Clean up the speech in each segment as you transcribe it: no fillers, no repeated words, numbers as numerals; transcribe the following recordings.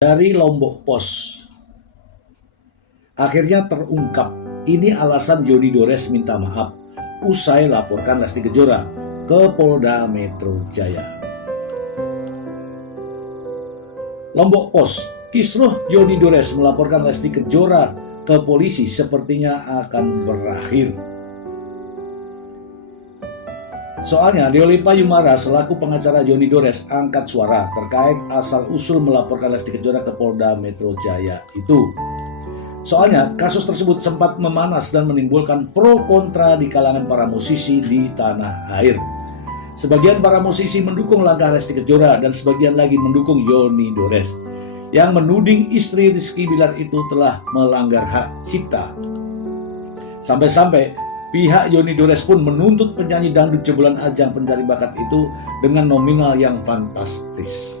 Dari Lombok Pos. Akhirnya terungkap, ini alasan Joni Dores minta maaf usai laporkan Lesti Kejora ke Polda Metro Jaya. Lombok Pos, kisruh Joni Dores melaporkan Lesti Kejora ke polisi sepertinya akan berakhir. Soalnya Deoli Payumara selaku pengacara Joni Dores angkat suara terkait asal-usul melaporkan Lesti Kejora ke Polda Metro Jaya itu. Soalnya kasus tersebut sempat memanas dan menimbulkan pro kontra di kalangan para musisi di tanah air. Sebagian para musisi mendukung langkah Lesti Kejora dan sebagian lagi mendukung Joni Dores yang menuding istri Rizky Bilar itu telah melanggar hak cipta. Sampai-sampai pihak Joni Dores pun menuntut penyanyi dangdut jebolan ajang pencari bakat itu dengan nominal yang fantastis.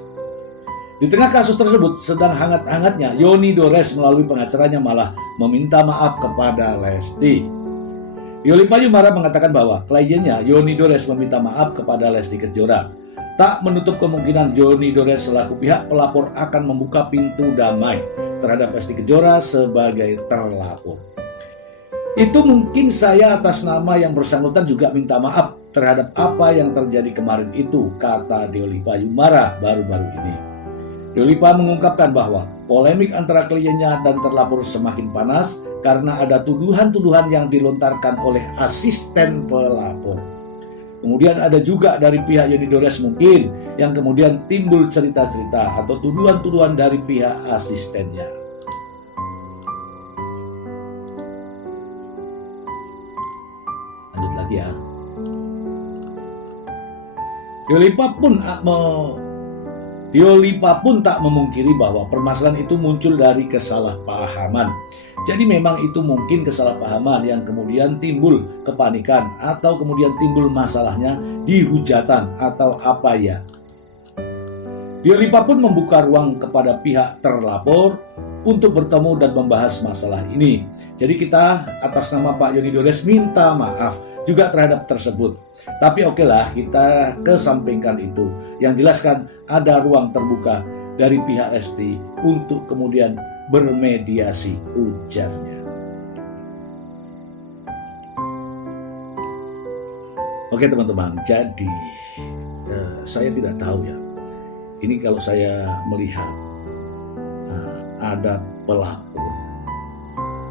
Di tengah kasus tersebut sedang hangat-hangatnya, Joni Dores melalui pengacaranya malah meminta maaf kepada Lesti. Deoli Payumara mengatakan bahwa kliennya Joni Dores meminta maaf kepada Lesti Kejora. Tak menutup kemungkinan Joni Dores selaku pihak pelapor akan membuka pintu damai terhadap Lesti Kejora sebagai terlapor. Itu mungkin saya atas nama yang bersangkutan juga minta maaf terhadap apa yang terjadi kemarin itu, kata Deoli Payumara baru-baru ini. Deoli Pa mengungkapkan bahwa polemik antara kliennya dan terlapor semakin panas karena ada tuduhan-tuduhan yang dilontarkan oleh asisten pelapor. Kemudian ada juga dari pihak Joni Dores mungkin yang kemudian timbul cerita-cerita atau tuduhan-tuduhan dari pihak asistennya. Lanjut lagi ya. Deoli Pa pun tak memungkiri bahwa permasalahan itu muncul dari kesalahpahaman. Jadi memang itu mungkin kesalahpahaman yang kemudian timbul kepanikan atau kemudian timbul masalahnya di hujatan atau apa ya. Deoli Pa pun membuka ruang kepada pihak terlapor untuk bertemu dan membahas masalah ini. Jadi kita atas nama Pak Joni Dores minta maaf juga terhadap tersebut. Tapi oke lah, kita kesampingkan itu. Yang jelaskan ada ruang terbuka dari pihak Lesti untuk kemudian bermediasi, ujarnya. Oke teman-teman, jadi saya tidak tahu ya. Ini kalau saya melihat ada pelapor.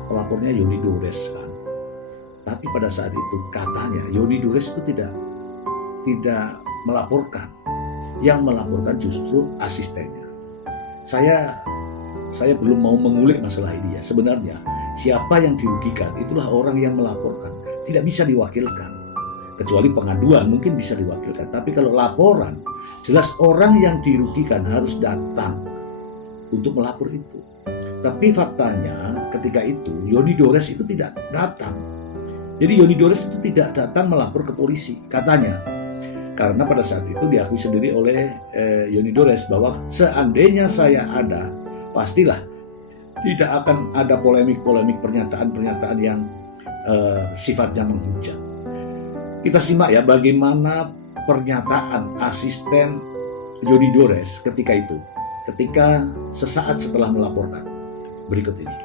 Pelapornya Joni Dores kan. Tapi pada saat itu katanya Joni Dores itu tidak melaporkan. Yang melaporkan justru asistennya. Saya belum mau mengulik masalah ini ya. Sebenarnya siapa yang dirugikan itulah orang yang melaporkan. Tidak bisa diwakilkan. Kecuali pengaduan mungkin bisa diwakilkan. Tapi kalau laporan jelas orang yang dirugikan harus datang untuk melapor itu. Tapi faktanya ketika itu Joni Dores itu tidak datang. Jadi Joni Dores itu tidak datang melapor ke polisi katanya. Karena pada saat itu diakui sendiri oleh Joni Dores bahwa seandainya saya ada, pastilah tidak akan ada polemik-polemik pernyataan-pernyataan yang sifatnya menghujat. Kita simak ya bagaimana pernyataan asisten Joni Dores ketika itu. Ketika sesaat setelah melaporkan. Berikut ini.